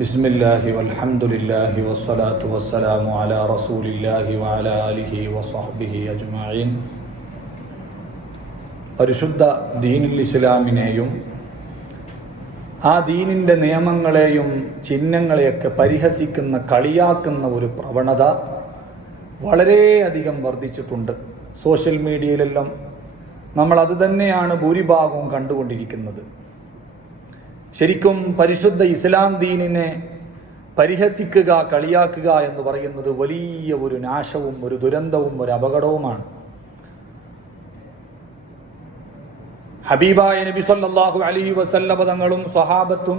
ബിസ്മില്ലാഹി വൽഹംദുലില്ലാഹി വസ്സലാത്തു വസ്സലാമു അലാ റസൂലില്ലാഹി വഅലാ ആലിഹി വസഹ്ബിഹി അജ്മഈൻ. പരിശുദ്ധ ദീനുൽ ഇസ്ലാമിനെയും ആ ദീനിൻ്റെ നിയമങ്ങളെയും ചിഹ്നങ്ങളെയൊക്കെ പരിഹസിക്കുന്ന, കളിയാക്കുന്ന ഒരു പ്രവണത വളരെയധികം വർദ്ധിച്ചിട്ടുണ്ട്. സോഷ്യൽ മീഡിയയിലെല്ലാം നമ്മൾ അത് തന്നെയാണ് ഭൂരിഭാഗവും കണ്ടുകൊണ്ടിരിക്കുന്നത്. ശരിക്കും പരിശുദ്ധ ഇസ്ലാം ദീനിനെ പരിഹസിക്കുക, കളിയാക്കുക എന്ന് പറയുന്നത് വലിയ ഒരു നാശവും ഒരു ദുരന്തവും ഒരു അപകടവുമാണ്. ഹബീബായ നബി സല്ലല്ലാഹു അലൈഹി വസല്ലമ തങ്ങളും സ്വഹാബത്തും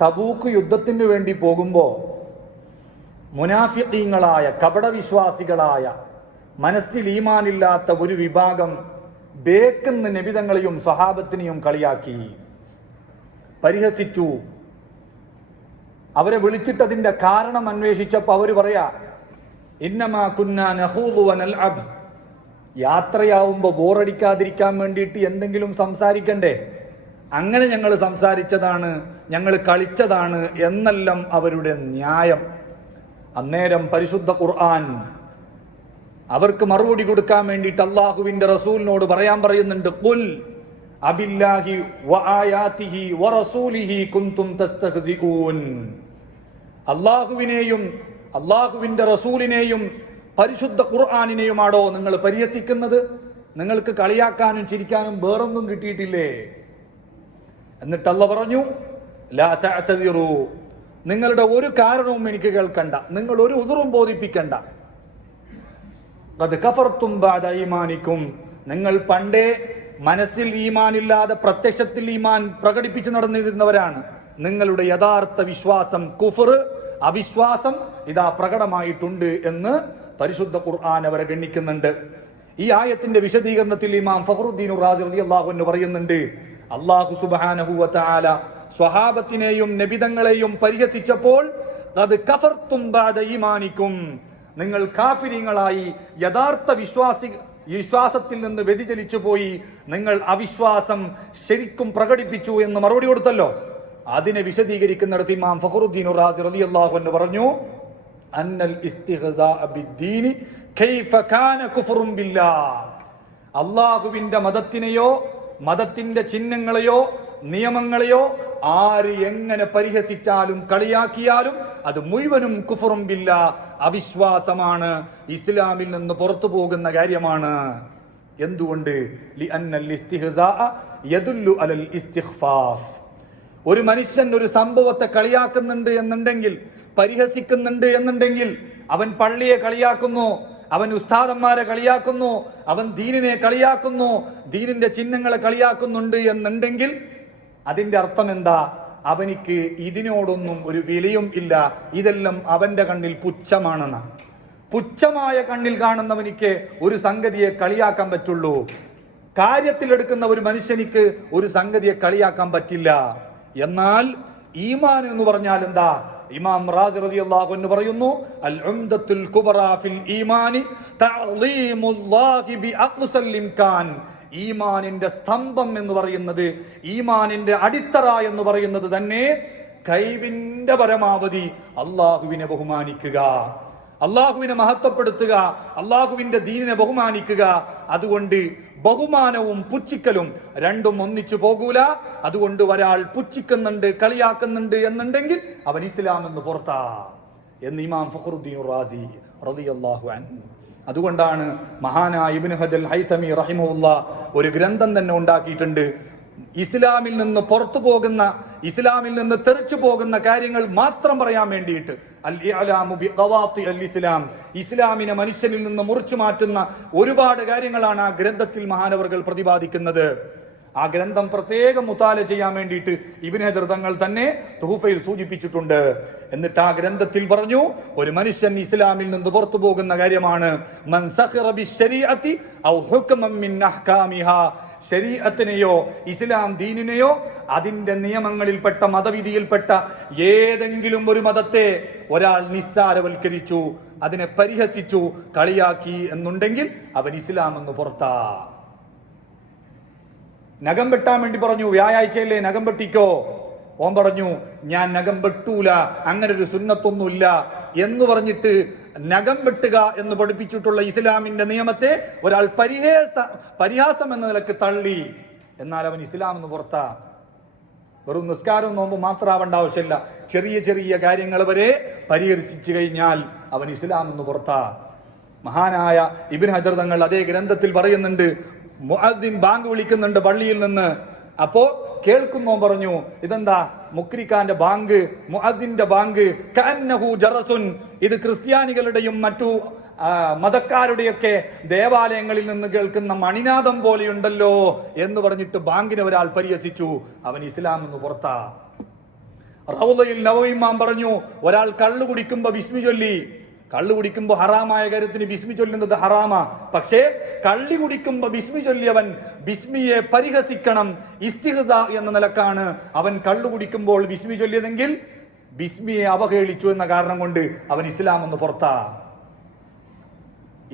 തബൂക്ക് യുദ്ധത്തിന് വേണ്ടി പോകുമ്പോൾ മുനാഫിഖീങ്ങളായ, കപടവിശ്വാസികളായ, മനസ്സിൽ ഈമാനില്ലാത്ത ഒരു വിഭാഗം ബേക്കുന്ന നബിതങ്ങളെയും സ്വഹാബത്തിനെയും കളിയാക്കി, പരിഹസിച്ചു. അവരെ വിളിച്ചിട്ടതിൻ്റെ കാരണം അന്വേഷിച്ചപ്പോൾ അവർ പറയാ, ഇന്നമാ കുന്നാ നഖൂദു വനൽഅബ്, യാത്രയാവുമ്പോൾ ബോറടിക്കാതിരിക്കാൻ വേണ്ടിയിട്ട് എന്തെങ്കിലും സംസാരിക്കണ്ടേ, അങ്ങനെ ഞങ്ങൾ സംസാരിച്ചതാണ്, ഞങ്ങൾ കളിച്ചതാണ് എന്നെല്ലാം അവരുടെ ന്യായം. അന്നേരം പരിശുദ്ധ ഖുർആൻ അവർക്ക് മറുപടി കൊടുക്കാൻ വേണ്ടിയിട്ട് അള്ളാഹുവിൻ്റെ റസൂലിനോട് പറയാൻ പറയുന്നുണ്ട്, ഖുൽ അബില്ലാഹി വആയാതിഹി വറസൂലിഹി കുൻതും തസ്തഹ്സിഊൻ. അള്ളാഹുവിനെയും അള്ളാഹുവിൻ്റെ റസൂലിനെയും പരിശുദ്ധ ഖുർആനിനെയുമാണോ നിങ്ങൾ പരിഹസിക്കുന്നത്? നിങ്ങൾക്ക് കളിയാക്കാനും ചിരിക്കാനും വേറൊന്നും കിട്ടിയിട്ടില്ലേ? എന്നിട്ട് അല്ലാഹു പറഞ്ഞു, ലാ തഅ്തദിറു, നിങ്ങളുടെ ഒരു കാരണവും എനിക്ക് കേൾക്കണ്ട, നിങ്ങൾ ഒരു ഉദറും ബോധിപ്പിക്കണ്ട. ഖദ് കഫർതും ബഅദ ഈമാനിക്കും, നിങ്ങൾ പണ്ടേ മനസ്സിൽ ഈമാനില്ലാതെ പ്രത്യക്ഷത്തിൽ ഈമാൻ പ്രകടിപ്പിച്ച് നടന്നിരുന്നവരാണ്. നിങ്ങളുടെ യഥാർത്ഥ വിശ്വാസം, കുഫർ, അവിശ്വാസം ഇതാ പ്രകടമായിട്ടുണ്ട് എന്ന് പരിശുദ്ധ ഖുർആൻ അവരെ ഗണ്ണിക്കുന്നുണ്ട്. ഈ ആയത്തിന്റെ വിശദീകരണത്തിൽ ഇമാം ഫഖ്റുദ്ദീൻ റാസി റളിയല്ലാഹു അൻഹു പറയുന്നുണ്ട്, അല്ലാഹു സുബ്ഹാനഹു വ തആല സ്വഹാബത്തിനെയും നബിതങ്ങളെയും പരിഹസിച്ചപ്പോൾ ഖദ് കഫർതും ബഅദ ഈമാനിക്കും, നിങ്ങൾ കാഫിരീങ്ങളായി യഥാർത്ഥ വിശ്വാസത്തിൽ നിന്ന് വ്യതിചലിച്ചു പോയി, നിങ്ങൾ അവിശ്വാസം ശരിക്കും പ്രകടിപ്പിച്ചു എന്ന് മറുപടി കൊടുത്തല്ലോ. അതിനെ വിശദീകരിക്കുന്നിടത്ത് ഇമാം ഫഖ്റുദ്ദീൻ റാസി റളിയല്ലാഹു അൻഹു പറഞ്ഞു, അന്നൽ ഇസ്തിഹ്സാഅ ബിദ്ദീനി കൈഫ കാന കുഫ്റുൻ ബില്ലാഹ്, അല്ലാഹുവിൻ്റെ മതത്തിനെയോ മതത്തിൻ്റെ ചിഹ്നങ്ങളെയോ നിയമങ്ങളെയോ ആര് എങ്ങനെ പരിഹസിച്ചാലും കളിയാക്കിയാലും അത് മുഴുവനും കുഫറും ബില്ലാഹ്, അവിശ്വാസമാണ്, ഇസ്ലാമിൽ നിന്ന് പുറത്തു പോകുന്ന കാര്യമാണ്. എന്തുകൊണ്ട്? ലിഅന്നൽ ഇസ്തിഹ്സാഅ യദുല്ലു അലൽ ഇസ്തിഖ്ഫാഫ്. ഒരു മനുഷ്യൻ ഒരു സംഭവത്തെ കളിയാക്കുന്നുണ്ട് എന്നുണ്ടെങ്കിൽ, പരിഹസിക്കുന്നുണ്ട് എന്നുണ്ടെങ്കിൽ, അവൻ പള്ളിയെ കളിയാക്കുന്നു, അവൻ ഉസ്താദന്മാരെ കളിയാക്കുന്നു, അവൻ ദീനിനെ കളിയാക്കുന്നു, ദീനിന്റെ ചിഹ്നങ്ങളെ കളിയാക്കുന്നുണ്ട് എന്നുണ്ടെങ്കിൽ അതിൻ്റെ അർത്ഥം എന്താ? അവനിക്ക് ഇതിനോടൊന്നും ഒരു വിലയും ഇല്ല, ഇതെല്ലാം അവൻ്റെ കണ്ണിൽ പുച്ഛമാണെന്ന്. പുച്ഛമായ കണ്ണിൽ കാണുന്നവനിക്ക് ഒരു സംഗതിയെ കളിയാക്കാൻ പറ്റുള്ളൂ. കാര്യത്തിലെടുക്കുന്ന ഒരു മനുഷ്യനിക്ക് ഒരു സംഗതിയെ കളിയാക്കാൻ പറ്റില്ല. എന്നാൽ ഈമാൻ എന്ന് പറഞ്ഞാൽ എന്താ? ഇമാം റാസി റളിയല്ലാഹു അൻഹു പറയുന്നു, അൽ ഉംദത്തുൽ കുബ്റാ ഫിൽ ഈമാനി തഅളീമുല്ലാഹി ബിഅഖ്സൽ ഇംകാൻ. ഈമാനിന്റെ സ്തംഭം എന്ന് പറയുന്നത്, ഈമാനിന്റെ അടിത്തറ എന്ന് പറയുന്നത് തന്നെ കഴിവിന്റെ പരമാവധി അള്ളാഹുവിനെ ബഹുമാനിക്കുക, അള്ളാഹുവിനെ മഹത്വപ്പെടുത്തുക, അള്ളാഹുവിന്റെ ദീനിനെ ബഹുമാനിക്കുക. അതുകൊണ്ട് ബഹുമാനവും പുച്ഛിക്കലും രണ്ടും ഒന്നിച്ചു പോകൂല. അതുകൊണ്ട് ഒരാൾ പുച്ഛിക്കുന്നുണ്ട്, കളിയാക്കുന്നുണ്ട് എന്നുണ്ടെങ്കിൽ അവൻ ഇസ്ലാം എന്ന് പുറത്താ എന്ന് ഇമാം ഫഖ്റുദ്ദീൻ റാസി റളിയല്ലാഹു അൻഹു. അതുകൊണ്ടാണ് മഹാനായ ഇബ്നു ഹജൽ ഹൈതമി റഹിമഹുല്ലാ ഒരു ഗ്രന്ഥം തന്നെ ഉണ്ടാക്കിയിട്ടുണ്ട്. ഇസ്ലാമിൽ നിന്ന് പുറത്തു പോകുന്ന, ഇസ്ലാമിൽ നിന്ന് തെറിച്ചു പോകുന്ന കാര്യങ്ങൾ മാത്രം പറയാൻ വേണ്ടിയിട്ട്, അൽ ഇഅലാമു ബിഖവാത്തി അൽ ഇസ്ലാം, ഇസ്ലാമിനെ മനുഷ്യനിൽ നിന്ന് മുറിച്ചു മാറ്റുന്ന ഒരുപാട് കാര്യങ്ങളാണ് ആ ഗ്രന്ഥത്തിൽ മഹാനവറുകൾ പ്രതിപാദിക്കുന്നത്. ആ ഗ്രന്ഥം പ്രത്യേകം മുതാല ചെയ്യാൻ വേണ്ടിയിട്ട് ഇബ്നു ഹജർ തങ്ങൾ തന്നെ തുഹഫയിൽ സൂചിപ്പിച്ചിട്ടുണ്ട്. എന്നിട്ട് ആ ഗ്രന്ഥത്തിൽ പറഞ്ഞു, ഒരു മനുഷ്യൻ ഇസ്ലാമിൽ നിന്ന് പുറത്തു പോകുന്ന കാര്യമാണ് മൻ സഖറ ബിശ്ശരീഅത്തി ഔ ഹുക്മൻ മിൻ അഹ്കാമിഹാ, ശരീഅത്തിനെയോ ഇസ്ലാം ദീനിനെയോ അതിൻ്റെ നിയമങ്ങളിൽപ്പെട്ട, മതവിധിയിൽപ്പെട്ട ഏതെങ്കിലും ഒരു മതത്തെ ഒരാൾ നിസ്സാരവൽക്കരിച്ചു, അതിനെ പരിഹസിച്ചു, കളിയാക്കി എന്നുണ്ടെങ്കിൽ അവൻ ഇസ്ലാം എന്ന് പുറത്താ. നഖം വെട്ടാൻ വേണ്ടി പറഞ്ഞു, വ്യാഴാഴ്ചയല്ലേ നഖം വെട്ടിക്കോ. ഓൻ പറഞ്ഞു ഞാൻ നഖം വെട്ടൂല, അങ്ങനെ ഒരു സുന്നത്തൊന്നുമില്ല എന്ന് പറഞ്ഞിട്ട് നഖം വെട്ടുക എന്ന് പഠിപ്പിച്ചിട്ടുള്ള ഇസ്ലാമിന്റെ നിയമത്തെ ഒരാൾ പരിഹാസം എന്ന നിലക്ക് തള്ളി. എന്നാൽ അവൻ ഇസ്ലാം എന്ന് പുറത്താ. വെറും നിസ്കാരവും നോമ്പ് മാത്രമാവേണ്ട ആവശ്യമില്ല, ചെറിയ ചെറിയ കാര്യങ്ങൾ വരെ പരിഹരിച്ചു കഴിഞ്ഞാൽ അവൻ ഇസ്ലാം എന്ന് പുറത്താ. മഹാനായ ഇബ്നു ഹജർ തങ്ങൾ അതേ ഗ്രന്ഥത്തിൽ പറയുന്നുണ്ട്, മുഅദ്ദിൻ ബാങ്ക് വിളിക്കുന്നുണ്ട് പള്ളിയിൽ നിന്ന്. അപ്പോ കേൾക്കുന്നോ പറഞ്ഞു, ഇതെന്താ മുക്രിക്കാന്റെ ബാങ്ക്, മുഅദ്ദിന്റെ ബാങ്ക്, കഅന്നഹു ജറസുൻ, ഇത് ക്രിസ്ത്യാനികളുടെയും മറ്റു മതക്കാരുടെയൊക്കെ ദേവാലയങ്ങളിൽ നിന്ന് കേൾക്കുന്ന മണിനാദം പോലെയുണ്ടല്ലോ എന്ന് പറഞ്ഞിട്ട് ബാങ്കിനെ ഒരാൾ പരിഹസിച്ചു. അവൻ ഇസ്ലാം എന്ന് പുറത്താ. റൗളയിൽ നവവി ഇമാം പറഞ്ഞു, ഒരാൾ കള്ളു കുടിക്കുമ്പോ ബിസ്മി ചൊല്ലി, കള്ളു കുടിക്കുമ്പോൾ ഹറാമായ കാര്യത്തിന് ബിസ്മി ചൊല്ലുന്നത് ഹറാമാ. പക്ഷേ കള്ളി കുടിക്കുമ്പോൾ ബിസ്മി ചൊല്ലിയവൻ ബിസ്മിയെ പരിഹസിക്കണം, ഇസ്തിഹ്സാ എന്ന നിലക്കാണ് അവൻ കള്ളു കുടിക്കുമ്പോൾ ബിസ്മി ചൊല്ലിയതെങ്കിൽ ബിസ്മിയെ അവഹേളിച്ചു എന്ന കാരണം കൊണ്ട് അവൻ ഇസ്ലാം എന്ന് പുറത്താ.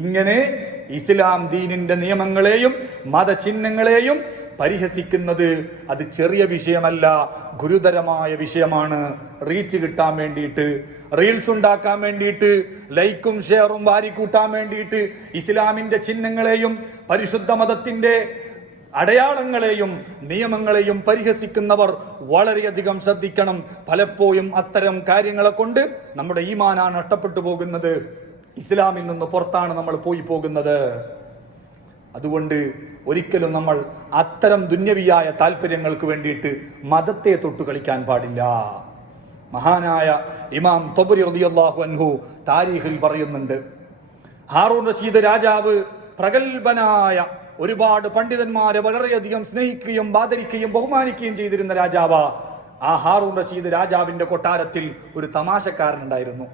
ഇങ്ങനെ ഇസ്ലാം ദീനിന്റെ നിയമങ്ങളെയും മതചിഹ്നങ്ങളെയും പരിഹസിക്കുന്നത് അത് ചെറിയ വിഷയമല്ല, ഗുരുതരമായ വിഷയമാണ്. റീച്ച് കിട്ടാൻ വേണ്ടിയിട്ട്, റീൽസ് ഉണ്ടാക്കാൻ വേണ്ടിയിട്ട്, ലൈക്കും ഷെയറും വാരിക്കൂട്ടാൻ വേണ്ടിയിട്ട് ഇസ്ലാമിന്റെ ചിഹ്നങ്ങളെയും പരിശുദ്ധ മതത്തിന്റെ അടയാളങ്ങളെയും നിയമങ്ങളെയും പരിഹസിക്കുന്നവർ വളരെയധികം ശ്രദ്ധിക്കണം. പലപ്പോഴും അത്തരം കാര്യങ്ങളെ കൊണ്ട് നമ്മുടെ ഈമാനാണ് നഷ്ടപ്പെട്ടു പോകുന്നത്, ഇസ്ലാമിൽ നിന്ന് പുറത്താണ് നമ്മൾ പോയി പോകുന്നത്. അതുകൊണ്ട് ഒരിക്കലും നമ്മൾ അത്തരം ദുന്യവിയായ താല്പര്യങ്ങൾക്ക് വേണ്ടിയിട്ട് മതത്തെ തൊട്ടു കളിക്കാൻ പാടില്ല. മഹാനായ ഇമാം തൊബരി റളിയല്ലാഹു അൻഹു താരീഖിൽ പറയുന്നുണ്ട്, ഹാറൂൻ റഷീദ് രാജാവ് പ്രഗത്ഭനായ ഒരുപാട് പണ്ഡിതന്മാരെ വളരെയധികം സ്നേഹിക്കുകയും ആദരിക്കുകയും ബഹുമാനിക്കുകയും ചെയ്തിരുന്ന രാജാവാ. ആ ഹാറൂൻ റഷീദ് രാജാവിന്റെ കൊട്ടാരത്തിൽ ഒരു തമാശക്കാരനുണ്ടായിരുന്നു.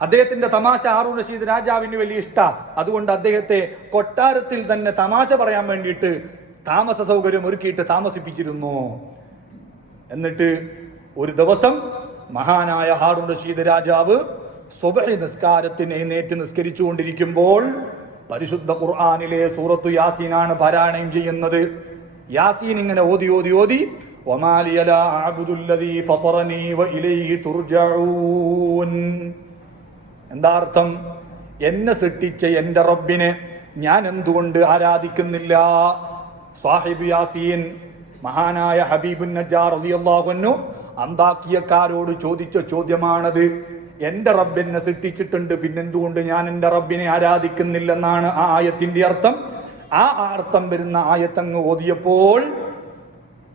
അദ്ദേഹത്തിന്റെ തമാശ ഹാറൂൻ റഷീദ് രാജാവിന് വലിയ ഇഷ്ട. അതുകൊണ്ട് അദ്ദേഹത്തെ കൊട്ടാരത്തിൽ തന്നെ തമാശ പറയാൻ വേണ്ടിയിട്ട് താമസ സൗകര്യം ഒരുക്കിയിട്ട് താമസിപ്പിച്ചിരുന്നു. എന്നിട്ട് ഒരു ദിവസം മഹാനായ ഹാറൂൻ റഷീദ് രാജാവ് സുബ്ഹി നിസ്കാരത്തിന് എഴുന്നേറ്റ് നിസ്കരിച്ചു കൊണ്ടിരിക്കുമ്പോൾ പരിശുദ്ധ ഖുർആനിലെ സൂറത്തു യാസീനാണ് പാരായണം ചെയ്യുന്നത്. യാസീൻ ഇങ്ങനെ ഓതി ഓതി ഓതി വമാ ലിയ ലാ അഅ്ബുദുല്ലദീ ഫതറനീ വഇലൈഹി തുർജഊൻ. എന്താ അർത്ഥം? എന്നെ സൃഷ്ടിച്ച എൻ്റെ റബ്ബിനെ ഞാൻ എന്തുകൊണ്ട് ആരാധിക്കുന്നില്ല? സാഹിബ് യാസീൻ മഹാനായ ഹബീബുൻ നജ്ജാർ റളിയല്ലാഹു അൻഹു അന്താക്കിയക്കാരോട് ചോദിച്ച ചോദ്യമാണത്. എൻ്റെ റബ്ബിനെ സൃഷ്ടിച്ചിട്ടുണ്ട്, പിന്നെന്തുകൊണ്ട് ഞാൻ എൻ്റെ റബ്ബിനെ ആരാധിക്കുന്നില്ലെന്നാണ് ആ ആയത്തിന്റെ അർത്ഥം. ആ അർത്ഥം വരുന്ന ആയത്തങ്ങ് ഓതിയപ്പോൾ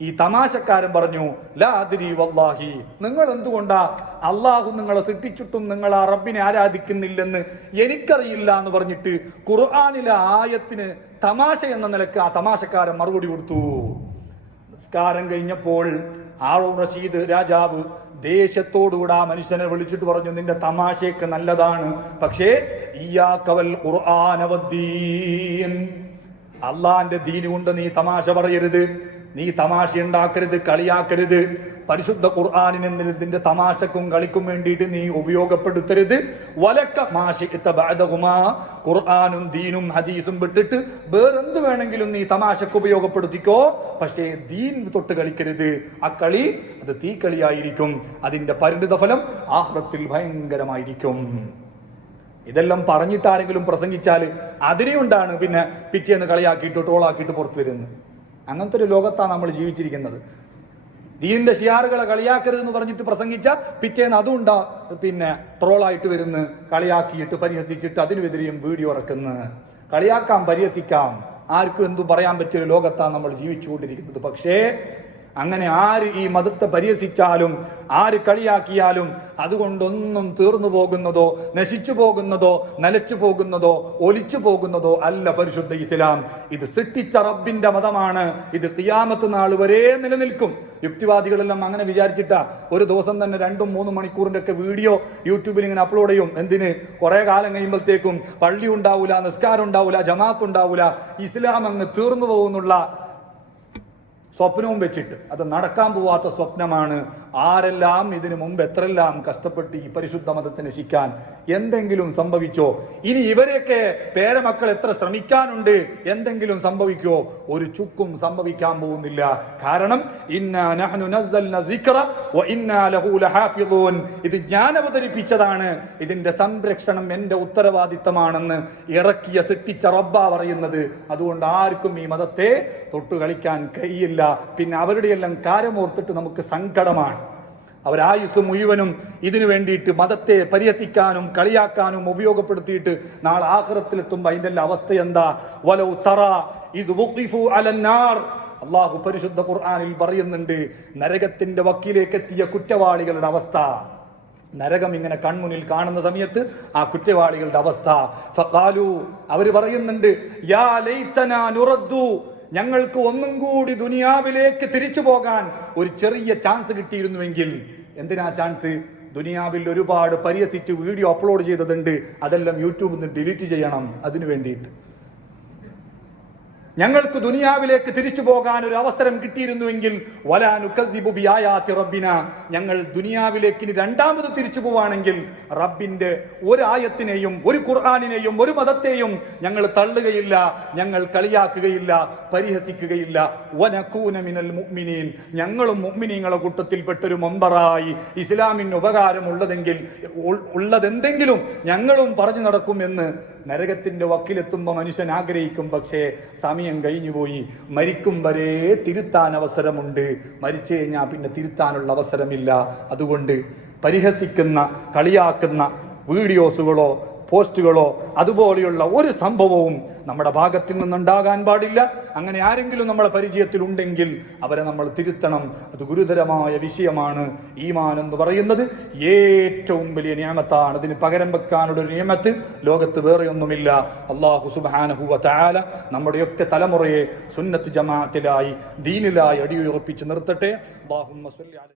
ഈ തമാശക്കാരൻ പറഞ്ഞു, ലാ അദ്രി വല്ലാഹി, നിങ്ങൾ എന്തുകൊണ്ടാ അള്ളാഹു നിങ്ങളെ സൃഷ്ടിച്ചിട്ടും നിങ്ങൾ ആ റബ്ബിനെ ആരാധിക്കുന്നില്ലെന്ന് എനിക്കറിയില്ല എന്ന് പറഞ്ഞിട്ട് ഖുർആനിലെ ആയത്തിന് തമാശ എന്ന നിലക്ക് ആ തമാശക്കാരൻ മറുപടി കൊടുത്തു. നിസ്കാരം കഴിഞ്ഞപ്പോൾ ഹാറൂൻ റഷീദ് രാജാവ് ദേശത്തോടുകൂടെ ആ മനുഷ്യനെ വിളിച്ചിട്ട് പറഞ്ഞു, നിന്റെ തമാശയൊക്കെ നല്ലതാണ്, പക്ഷേ ഇയ്യാക്കവൽ ഖുർആന വദ്ദീൻ, അള്ളാന്റെ ദീന് കൊണ്ട് നീ തമാശ പറയരുത്, നീ തമാശ ഉണ്ടാക്കരുത്, കളിയാക്കരുത്. പരിശുദ്ധ ഖുർആനിനെ നിന്റെ തമാശക്കും കളിക്കും വേണ്ടിയിട്ട് നീ ഉപയോഗപ്പെടുത്തരുത്. വലക്ക മാശിഅത ബഅദഹുമാ, ഖുർആനും ദീനും ഹദീസും വിട്ടിട്ട് വേറെന്ത് വേണമെങ്കിലും നീ തമാശക്ക് ഉപയോഗപ്പെടുത്തിക്കോ, പക്ഷേ ദീൻ തൊട്ട് കളിക്കരുത്. ആ കളി അത് തീക്കളിയായിരിക്കും, അതിന്റെ പരിണിതഫലം ആഖിറത്തിൽ ഭയങ്കരമായിരിക്കും. ഇതെല്ലാം പറഞ്ഞിട്ട് ആരെങ്കിലും പ്രസംഗിച്ചാൽ അതിനെയുണ്ടാണ് പിന്നെ പിറ്റേന്ന് കളിയാക്കിയിട്ട് ട്രോളാക്കിയിട്ട് പുറത്തു വരുന്നത്. അങ്ങനത്തെ ഒരു ലോകത്താണ് നമ്മൾ ജീവിച്ചിരിക്കുന്നത്. ദീനിന്റെ ഷിയാറുകളെ കളിയാക്കരുതെന്ന് പറഞ്ഞിട്ട് പ്രസംഗിച്ച പിറ്റേന്ന് അതും ഉണ്ടാ പിന്നെ ട്രോളായിട്ട് വരുന്നു, കളിയാക്കിയിട്ട് പരിഹസിച്ചിട്ട് അതിനെതിരെയും വീഡിയോ ഇറക്കുന്നു. കളിയാക്കാം, പരിഹസിക്കാം, ആർക്കും എന്തും പറയാൻ പറ്റിയ ഒരു ലോകത്താണ് നമ്മൾ ജീവിച്ചുകൊണ്ടിരിക്കുന്നത്. പക്ഷേ അങ്ങനെ ആര് ഈ മതത്തെ പരിഹസിച്ചാലും ആര് കളിയാക്കിയാലും അതുകൊണ്ടൊന്നും തീർന്നു പോകുന്നതോ നശിച്ചു പോകുന്നതോ നിലച്ചു പോകുന്നതോ ഒലിച്ചു പോകുന്നതോ അല്ല പരിശുദ്ധ ഇസ്ലാം. ഇത് സൃഷ്ടിച്ച റബ്ബിന്റെ മതമാണ്. ഇത് ഖിയാമത്ത് നാൾ വരെ നിലനിൽക്കും. യുക്തിവാദികളെല്ലാം അങ്ങനെ വിചാരിച്ചിട്ടാ ഒരു ദിവസം തന്നെ 2-3 മണിക്കൂറിന്റെ ഒക്കെ വീഡിയോ യൂട്യൂബിൽ ഇങ്ങനെ അപ്ലോഡ് ചെയ്യും. എന്തിന്? കുറെ കാലം കഴിയുമ്പോഴത്തേക്കും പള്ളി ഉണ്ടാവൂല, നിസ്കാരം ഉണ്ടാവൂല, ജമാഅത്ത് ഉണ്ടാവൂല, ഇസ്ലാം അങ്ങ് തീർന്നു പോകുന്നുള്ള സ്വപ്നവും വെച്ചിട്ട്. അത് നടക്കാൻ പോവാത്ത സ്വപ്നമാണ്. ആരെല്ലാം ഇതിനു മുമ്പ് എത്രയെല്ലാം കഷ്ടപ്പെട്ട് ഈ പരിശുദ്ധ മതത്തിനെ ശിക്കാൻ എന്തെങ്കിലും സംഭവിച്ചോ? ഇനി ഇവരെയൊക്കെ പേരമക്കൾ എത്ര ശ്രമിക്കാനുണ്ട്, എന്തെങ്കിലും സംഭവിക്കോ? ഒരു ചുക്കും സംഭവിക്കാൻ പോകുന്നില്ല. കാരണം ഇന്നാ നഹ്നു നസ്സൽനാ ദിക്റ വ ഇന്നാ ലഹു ലഹാഫിളൂൻ, ഇത് ഞാൻ അവതരിപ്പിച്ചതാണ്, ഇതിന്റെ സംരക്ഷണം എന്റെ ഉത്തരവാദിത്തമാണെന്ന് ഇറക്കിയ സൃഷ്ടിച്ച റബ്ബാ പറയുന്നത്. അതുകൊണ്ട് ആർക്കും ഈ മതത്തെ തൊട്ടു കളിക്കാൻ കഴിയില്ല. പിന്നെ അവരുടെ എല്ലാം കാര്യമോർത്തിട്ട് നമുക്ക് സങ്കടമാണ്. അവരായുസ് മുഴുവനും ഇതിനു വേണ്ടിയിട്ട് മതത്തെ പരിഹസിക്കാനും കളിയാക്കാനും ഉപയോഗപ്പെടുത്തിയിട്ട് നാളെ ആഖിറത്തിലെത്തുമ്പോൾ അതിൻ്റെ എല്ലാം അവസ്ഥ എന്താ? വലൗ തറാ ഇദ് വുഖിഫു അലന്നാർ, അല്ലാഹു പരിശുദ്ധ ഖുർആനിൽ പറയുന്നുണ്ട്, നരകത്തിന്റെ വക്കിലേക്ക് എത്തിയ കുറ്റവാളികളുടെ അവസ്ഥ. നരകം ഇങ്ങനെ കൺമുന്നിൽ കാണുന്ന സമയത്ത് ആ കുറ്റവാളികളുടെ അവസ്ഥ. ഫഖാലു, അവർ പറയുന്നുണ്ട്, യാ ലൈതനാ നുറദ്ദു, ഞങ്ങൾക്ക് ഒന്നും കൂടി ദുനിയാവിലേക്ക് തിരിച്ചു പോകാൻ ഒരു ചെറിയ ചാൻസ് കിട്ടിയിരുന്നുവെങ്കിൽ. എന്തിനാ ചാൻസ്? ദുനിയാവിൽ ഒരുപാട് പരിഹസിച്ച് വീഡിയോ അപ്ലോഡ് ചെയ്തതുണ്ട്, അതെല്ലാം യൂട്യൂബിൽ നിന്ന് ഡിലീറ്റ് ചെയ്യണം. അതിനു വേണ്ടിയിട്ട് ഞങ്ങൾക്ക് ദുനിയാവിലേക്ക് തിരിച്ചു പോകാൻ ഒരു അവസരം കിട്ടിയിരുന്നുവെങ്കിൽ വലാ നുകസ്സിബു ബിആയാതി റബ്ബിന, ഞങ്ങൾ ദുനിയാവിലേക്ക് ഇനി രണ്ടാമത് തിരിച്ചു പോവാണെങ്കിൽ റബ്ബിന്റെ ഒരു ആയത്തിനെയും ഒരു ഖുർആനിനെയും ഒരു മതത്തെയും ഞങ്ങൾ തള്ളുകയില്ല, ഞങ്ങൾ കളിയാക്കുകയില്ല, പരിഹസിക്കുകയില്ല. വനകൂന മിനൽ മുഅ്മിനീൻ, ഞങ്ങളും മുഅ്മിനീങ്ങളുടെ കൂട്ടത്തിൽപ്പെട്ടൊരു മെമ്പറായി ഇസ്ലാമിന് ഉപകാരമുള്ളതെങ്കിൽ ഉള്ളതെന്തെങ്കിലും ഞങ്ങളും പറഞ്ഞു നടക്കുമെന്ന് നരകത്തിന്റെ വക്കിലെത്തുമ്പോൾ മനുഷ്യൻ ആഗ്രഹിക്കും. പക്ഷേ സമയം കഴിഞ്ഞുപോയി. മരിക്കും വരെ തിരുത്താൻ അവസരമുണ്ട്, മരിച്ചു കഴിഞ്ഞാൽ പിന്നെ തിരുത്താനുള്ള അവസരമില്ല. അതുകൊണ്ട് പരിഹസിക്കുന്ന കളിയാക്കുന്ന വീഡിയോസുകളോ പോസ്റ്റുകളോ അതുപോലെയുള്ള ഒരു സംഭവവും നമ്മുടെ ഭാഗത്തിൽ നിന്നുണ്ടാകാൻ പാടില്ല. അങ്ങനെ ആരെങ്കിലും നമ്മളെ പരിചയത്തിൽ ഉണ്ടെങ്കിൽ അവരെ നമ്മൾ തിരുത്തണം. അത് ഗുരുതരമായ വിഷയമാണ്. ഈമാൻ എന്ന് പറയുന്നത് ഏറ്റവും വലിയ നിഅമത്താണ്. അതിന് പകരം വെക്കാനുള്ള ഒരു നിഅമത്ത് ലോകത്ത് വേറെയൊന്നുമില്ല. അല്ലാഹു സുബ്ഹാനഹു വ തആല നമ്മുടെയൊക്കെ തലമുറയെ സുന്നത്ത് ജമാഅത്തിലായി ദീനിലായി അടിയുറപ്പിച്ച് നിർത്തട്ടെ. അല്ലാഹുമ്മ സ്വല്ലി അലൈഹി